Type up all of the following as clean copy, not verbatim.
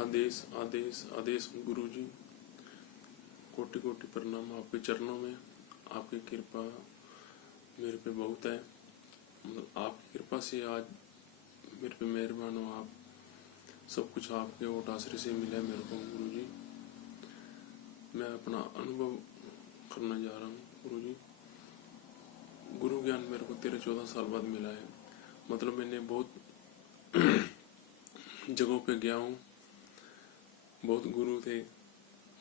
आदेश आदेश आदेश गुरुजी, कोटि कोटि प्रणाम आपके चरणों में। आपकी कृपा मेरे पे बहुत है, मतलब आपकी कृपा से आज मेरे पे मेहरबान हो आप। सब कुछ आपके ओट आश्रय से मिला है मेरे को गुरुजी। मैं अपना अनुभव करना जा रहा हूँ गुरुजी। गुरु ज्ञान मेरे को 13-14 साल बाद मिला है। मतलब मैंने बहुत जगहों पे गया हूँ, बहुत गुरु थे,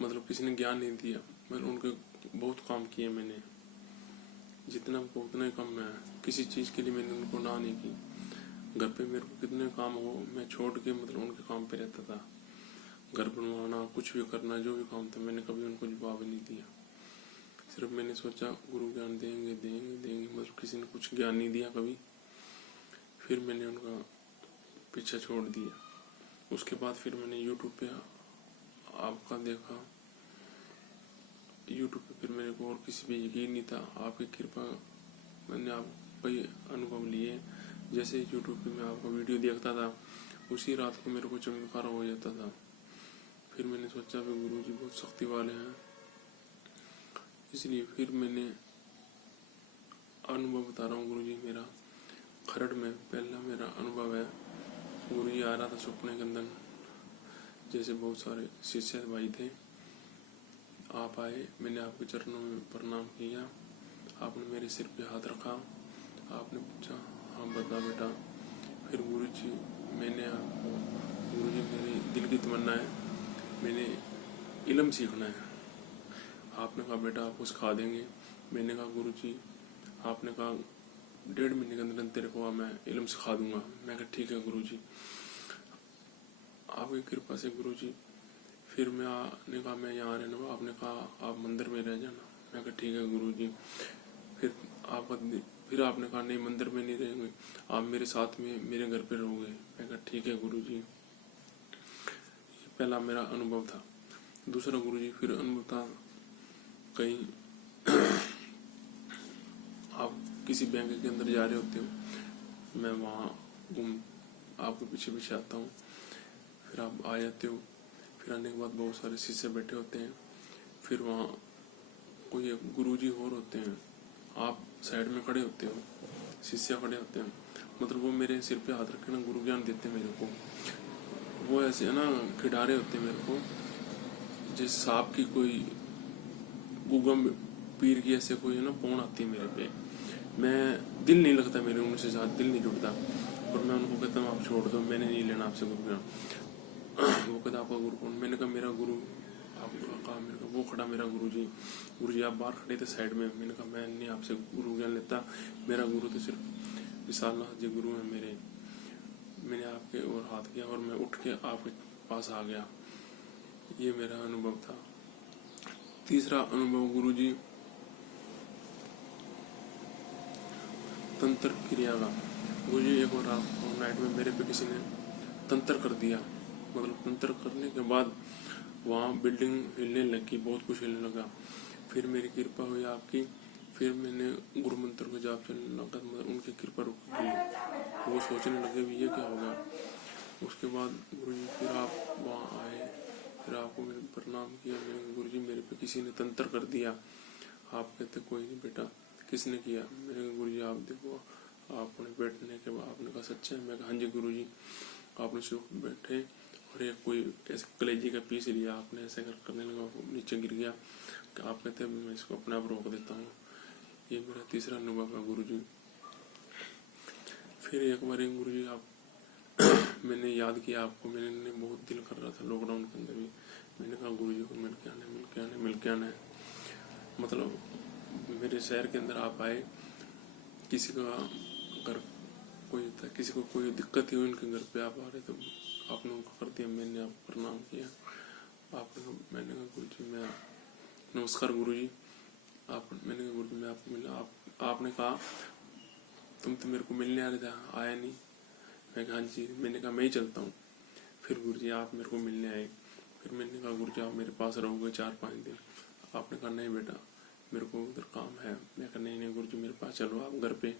मतलब किसी ने ज्ञान नहीं दिया, मतलब उनके बहुत काम किए मैंने, जितना को उतना ही कम है। किसी चीज़ के लिए मैंने उनको ना नहीं की। घर पे मेरे को कितने काम हो मैं छोड़ के मतलब उनके काम पे रहता था। घर बनवाना, कुछ भी करना, जो भी काम था मैंने कभी उनको जवाब नहीं दिया। सिर्फ मैंने सोचा गुरु ज्ञान देंगे देंगे देंगे, मतलब किसी ने कुछ ज्ञान नहीं दिया कभी। फिर मैंने उनका पीछा छोड़ दिया। उसके बाद फिर मैंने यूट्यूब पे आपका देखा। यूट्यूब पे फिर मेरे को और किसी पे यकीन नहीं था। आपकी कृपा, मैंने आपका ही अनुभव लिए। जैसे यूट्यूब पे मैं आपका वीडियो देखता था, उसी रात को मेरे को चमत्कार हो जाता था। फिर मैंने सोचा कि गुरु जी बहुत शक्ति वाले हैं, इसलिए फिर मैंने अनुभव बता रहा हूँ गुरु जी। मेरा खरड़ में पहला मेरा अनुभव है। गुरु जी आ रहा था सपने के अंदर, जैसे बहुत सारे शिष्य भाई थे। आप आए, मैंने आपके चरणों में प्रणाम किया। आपने मेरे सिर पे हाथ रखा। आपने पूछा हाँ बता बेटा। फिर गुरु जी, मैंने आपको, गुरु जी मेरी दिल की तमन्ना है, मैंने इल्म सीखना है। आपने कहा बेटा आपको सिखा देंगे। मैंने कहा गुरु जी, आपने कहा 1.5 महीने के अंदर तेरे को मैं इल्म सिखा दूंगा। मैं कहा ठीक है गुरु जी, आपकी कृपा से गुरु जी। फिर मैंने कहा मैं यहाँ रहना हूँ। आपने कहा आप मंदिर में रह जाना। मैं कहा ठीक है गुरु जी। फिर आपने कहा नहीं मंदिर में नहीं रहेंगे, आप मेरे साथ में मेरे घर पे रहोगे। मैं कहा ठीक है गुरु जी। ये पहला मेरा अनुभव था। दूसरा गुरु जी फिर अनुभव था, कहीं आप किसी बैंक के अंदर जा रहे होते हो, मैं वहाँ आपके पीछे पीछे आता हूँ। फिर आप आ जाते हो। फिर आने के बाद बहुत सारे शिष्य बैठे होते हैं। फिर वहाँ कोई गुरुजी और होते हैं, आप साइड में खड़े होते हो, शिष्य खड़े होते हैं। मतलब वो मेरे सिर पे हाथ रखे ना गुरु ज्ञान देते मेरे को। वो ऐसे है ना खिडारे होते हैं मेरे को, जैसे सांप की कोई गुगम पीर की ऐसे कोई है ना पौन आती है मेरे पे। मैं दिल नहीं लगता मेरे उनसे, साथ दिल नहीं जुड़ता। और मैं उनको कहता हूँ आप छोड़ दो, मैंने नहीं लेना आपसे गुरु ज्ञान। वो कहता आपका गुरु कौन? मैंने कहा मेरा गुरु। आपका कहा, मैंने कहा वो खड़ा मेरा गुरु जी। गुरु जी आप बाहर खड़े थे साइड में। मैंने कहा मैं नहीं आपसे गुरु ज्ञान लेता, मेरा गुरु तो सिर्फ विशालनाथ जी गुरु है मेरे। मैंने आपके ओर हाथ किया और मैं उठ के आपके पास आ गया। ये मेरा अनुभव था। तीसरा अनुभव गुरु जी तंत्र क्रिया का। गुरु जी एक और नाइट में मेरे पे किसी ने तंत्र कर दिया। मतलब तंत्र करने के बाद वहाँ बिल्डिंग हिलने लगी, बहुत कुछ हिलने लगा। फिर मेरी कृपा हुई आपकी। फिर मैंने गुरु मंत्र को जाप चलने लगा, मतलब उनकी कृपा रुक गई। वो सोचने लगे भी ये क्या हो गया। उसके बाद गुरु जी फिर आप वहाँ आए। फिर आपको मैंने प्रणाम किया। मैंने गुरु जी मेरे पे किसी ने तंत्र कर दिया। आप कहते कोई नहीं बेटा, किसने किया? मैंने कहा गुरु जी आप देखो। आपने बैठने के बाद आपने कहा सच्चा है? मैं कहा हाँ जी गुरु जी। आपने सिर्फ बैठे और एक कोई ऐसे कलेजी का पीस लिया, आपने ऐसे करने लगा, नीचे गिर गया। आप कहते हैं मैं इसको अपने आप रोक देता हूँ। ये मेरा तीसरा अनुभव है गुरु जी। फिर एक बार गुरु जी आप मैंने याद किया आपको, मैंने बहुत दिल कर रहा था लॉकडाउन के अंदर भी। मैंने कहा गुरु जी को मिल के आना, मिल के आना, मिल के आना है। मतलब मेरे शहर के अंदर आप आए, किसी का घर कोई था, किसी को कोई दिक्कत थी, उनके घर पे आप आ रहे तो आपने उनको कर दिया। मैंने आपको प्रणाम किया। आपने मैंने कहा गुरु जी मैं नमस्कार गुरु जी। मैंने कहा गुरु जी मैं आपको मिला। आपने कहा तुम तो मेरे को मिलने आ रहे थे, आया नहीं। मैं कहा हाँ जी। मैंने कहा मैं ही चलता हूँ। फिर गुरु जी आप मेरे को मिलने आए। फिर मैंने कहा गुरु जी आप मेरे पास रहोगे 4-5 दिन? आपने कहा नहीं बेटा मेरे को उधर काम है। मैं कहा नहीं गुरु जी मेरे पास चलो आप घर पे।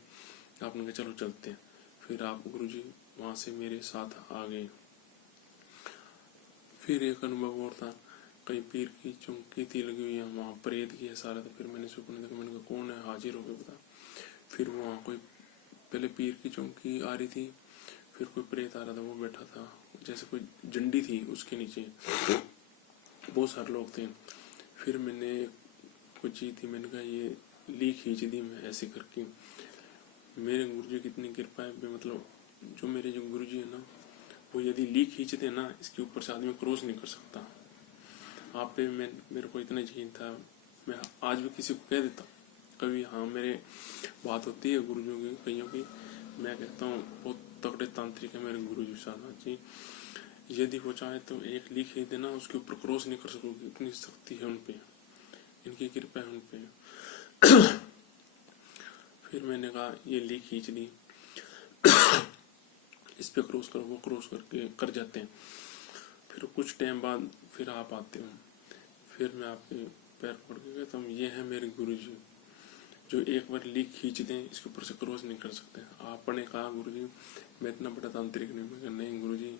आपने कहा चलो चलते हैं। फिर आप गुरु जी वहाँ से मेरे साथ आ गए। फिर एक अनुभव और था, कहीं पीर की चौकी थी लगी हुई है, वहाँ प्रेत की है सारा। तो फिर मैंने सपने देखा, मैंने कहा कौन है, हाजिर होके बता। फिर वहाँ कोई पहले पीर की चौकी आ रही थी, फिर कोई प्रेत आ रहा था, वो बैठा था, जैसे कोई झंडी थी उसके नीचे, बहुत सारे लोग थे। फिर मैंने कोई चीज थी, मैंने कहा ये ली खींच दी मैं ऐसे करके। मेरे गुरुजी की इतनी कृपा है, मतलब जो मेरे जो गुरुजी है ना, वो यदि ली खींचते ना, इसके ऊपर से आदमी क्रॉस नहीं कर सकता। आप पे मेरे को इतना यकीन था, मैं आज भी किसी को कह देता कभी, हाँ मेरे बात होती है गुरुजियों की कईयों की, मैं कहता हूँ बहुत तगड़े तांत्रिक है मेरे गुरुजी साहब जी। यदि वो चाहे तो एक ली खींच देना, उसके ऊपर क्रॉस नहीं कर सकोगे, इतनी शक्ति है उनपे, इनकी कृपा है उनपे। फिर मैंने कहा ये ली खींच दी, इस पे क्रॉस करो, वो क्रॉस करके कर जाते हैं। फिर कुछ टाइम बाद फिर आप आते हो, फिर मैं आपके पैर पकड़ के कहता हूँ ये है मेरे गुरुजी, जो एक बार लीक खींच दें, इसके ऊपर से क्रॉस नहीं कर सकते। आपने कहा गुरुजी मैं इतना बड़ा तांत्रिक नहीं, मैं नहीं गुरुजी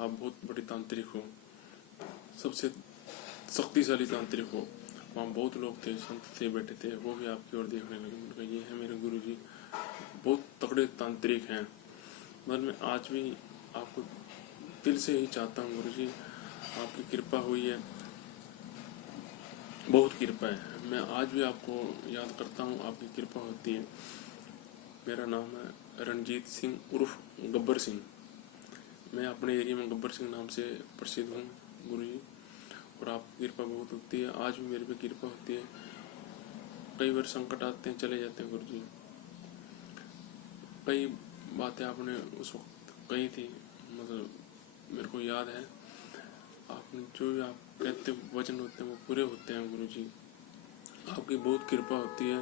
आप बहुत बड़े तांत्रिक हो, सबसे शक्तिशाली तांत्रिक हो। वहाँ बहुत लोग थे, संत थे, बैठे थे, वो भी आपकी ओर देखने लगे। उनका ये है मेरे गुरुजी, बहुत तगड़े तांत्रिक हैं। मगर मैं आज भी आपको दिल से ही चाहता हूँ गुरुजी, आपकी कृपा हुई है, बहुत कृपा है। मैं आज भी आपको याद करता हूँ, आपकी कृपा होती है। मेरा नाम है रणजीत सिंह उर्फ गब्बर सिंह। मैं अपने एरिया में गब्बर सिंह नाम से प्रसिद्ध हूँ गुरुजी, और आपकी कृपा बहुत होती है, आज भी मेरे पे कृपा होती है। कई बार संकट आते हैं, चले जाते हैं गुरुजी। कई बातें आपने उस वक्त कही थी, मतलब मेरे को याद है, आपने जो भी आप कहते वचन होते हैं वो पूरे होते हैं गुरुजी। आपकी बहुत कृपा होती है,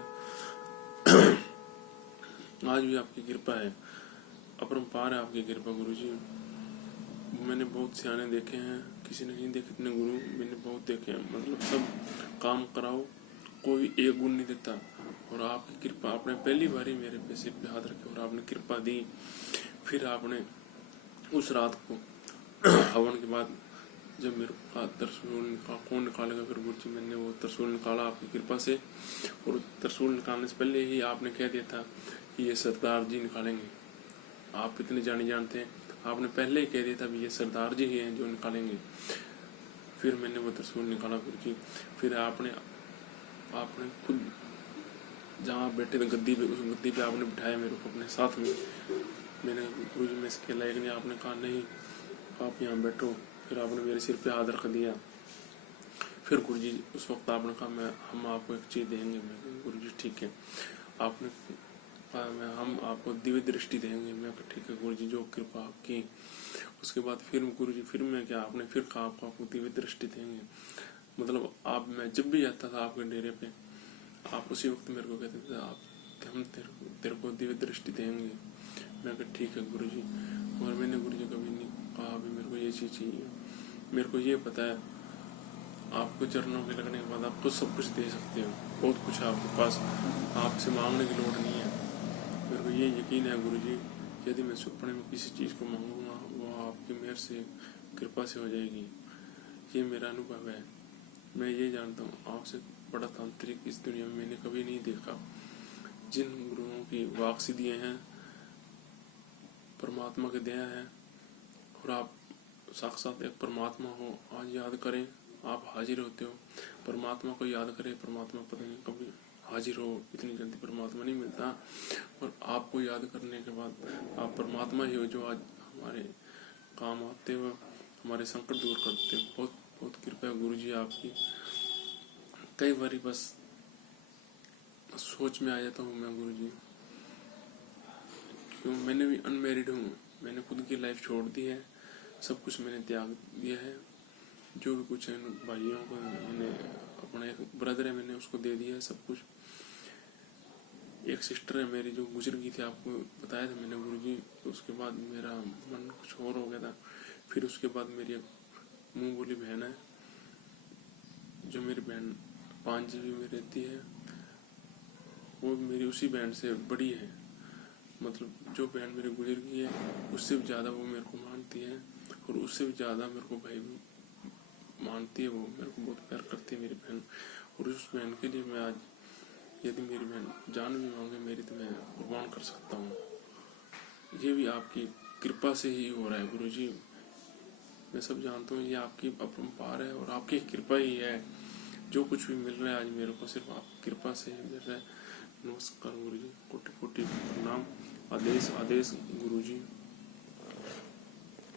आज भी आपकी कृपा है, अपरंपार है आपकी कृपा गुरुजी। मैंने बहुत सियाने देखे हैं, किसी ने नहीं देखे इतने गुरु, मैंने बहुत देखे हैं। मतलब सब काम कराओ, कोई एक गुण नहीं देता, और आपकी कृपा, आपने पहली बार ही मेरे पे सिर पे हाथ रखे और आपने कृपा दी। फिर आपने उस रात को हवन के बाद जब मेरे को त्रिशूल कौन निकालेगा, फिर गुरुजी मैंने वो त्रिशूल निकाला आपकी कृपा से। और त्रिशूल निकालने से पहले ही आपने कह दिया था कि ये सरदार जी निकालेंगे, आप इतने जाने जानते हैं, आपने पहले ही कह दिया था भी ये सरदार जी ही हैं जो निकालेंगे। फिर मैंने वो त्रिशूल निकाला गुरुजी। फिर आपने खुद जहाँ बैठे थे गद्दी पे, उस गद्दी पे आपने बिठाया मेरे को अपने साथ में। मैंने गुरुजी मैं इसके लायक नहीं, आपने कहा नहीं आप यहाँ बैठो। फिर आपने मेरे सिर पे हाथ रख दिया। फिर गुरुजी उस वक्त आपने कहा हम आपको एक चीज़ देंगे। मैं गुरुजी ठीक है, आपने कहा हम आपको दिव्य दृष्टि देंगे। मैं ठीक है गुरुजी, जो कृपा आपकी। उसके बाद फिर गुरुजी फिर मैं क्या, आपने फिर कहा आपको दिव्य दृष्टि देंगे। मतलब आप, मैं जब भी जाता था आपके डेरे पे, आप उसी वक्त मेरे को कहते थे आप हम तेरे को दिव्य दृष्टि देंगे। मैं कहा ठीक है गुरुजी। और मैंने गुरुजी कभी नहीं कहा अभी मेरे को ये चीज़ चाहिए। मेरे को ये पता है आपको चरणों के लगने के बाद आप तो सब कुछ दे सकते हो, बहुत कुछ है आपके पास, आपसे मांगने की लोड़ नहीं है। मेरे को ये यकीन है गुरुजी, यदि मैं सपने में किसी चीज़ को मांगूंगा वो आपकी मेहर से, कृपा से हो जाएगी। ये मेरा अनुभव है। मैं ये जानता हूँ आपसे बड़ा तांत्रिक इस दुनिया में मैंने कभी नहीं देखा। जिन गुरुओं की वाक सिद्धियाँ हैं परमात्मा की दया है, और आप साक्षात एक परमात्मा हो। आज याद करें, आप हाजिर होते हो, परमात्मा को याद करें। परमात्मा पता नहीं कभी हाजिर हो, इतनी जल्दी परमात्मा नहीं मिलता, और आपको याद करने के बाद आप परमात्मा ही हो जो आज हमारे काम आते हो, हमारे संकट दूर करते हो। बहुत बहुत कृपया गुरुजी आपकी। कई बार बस सोच में आ जाता हूँ मैं गुरुजी, क्यों मैंने भी अनमैरिड हूँ, मैंने खुद की लाइफ छोड़ दी है, सब कुछ मैंने त्याग दिया है। जो भी कुछ है भाइयों को मैंने, अपना एक ब्रदर है मैंने उसको दे दिया है सब कुछ। एक सिस्टर है मेरी जो गुजर गई थी, आपको बताया था मैंने गुरुजी। उसके बाद मेरा मन कुछ और हो गया था। फिर उसके बाद मेरी एक मुँह बोली बहन है, जो मेरी बहन 5 GB में रहती है, वो मेरी उसी बहन से बड़ी है। मतलब जो बहन मेरी गुजर गई है उससे भी ज़्यादा वो मेरे को मानती है, और उससे भी ज़्यादा मेरे को भाई मानती है, वो मेरे को बहुत प्यार करती है मेरी बहन। और उस बहन के लिए मैं आज, यदि मेरी बहन जान भी मांगे मेरी, तो मैं कुर्बान कर सकता हूँ। ये भी आपकी कृपा से ही हो रहा है गुरुजी। मैं सब जानता हूँ ये आपकी अपरंपार है और आपकी कृपा ही है। जो कुछ भी मिल रहा है आज मेरे को सिर्फ आपकी कृपा से ही मिल रहा है। नमस्कार गुरुजी, कोटि कोटि प्रणाम। आदेश आदेश गुरुजी।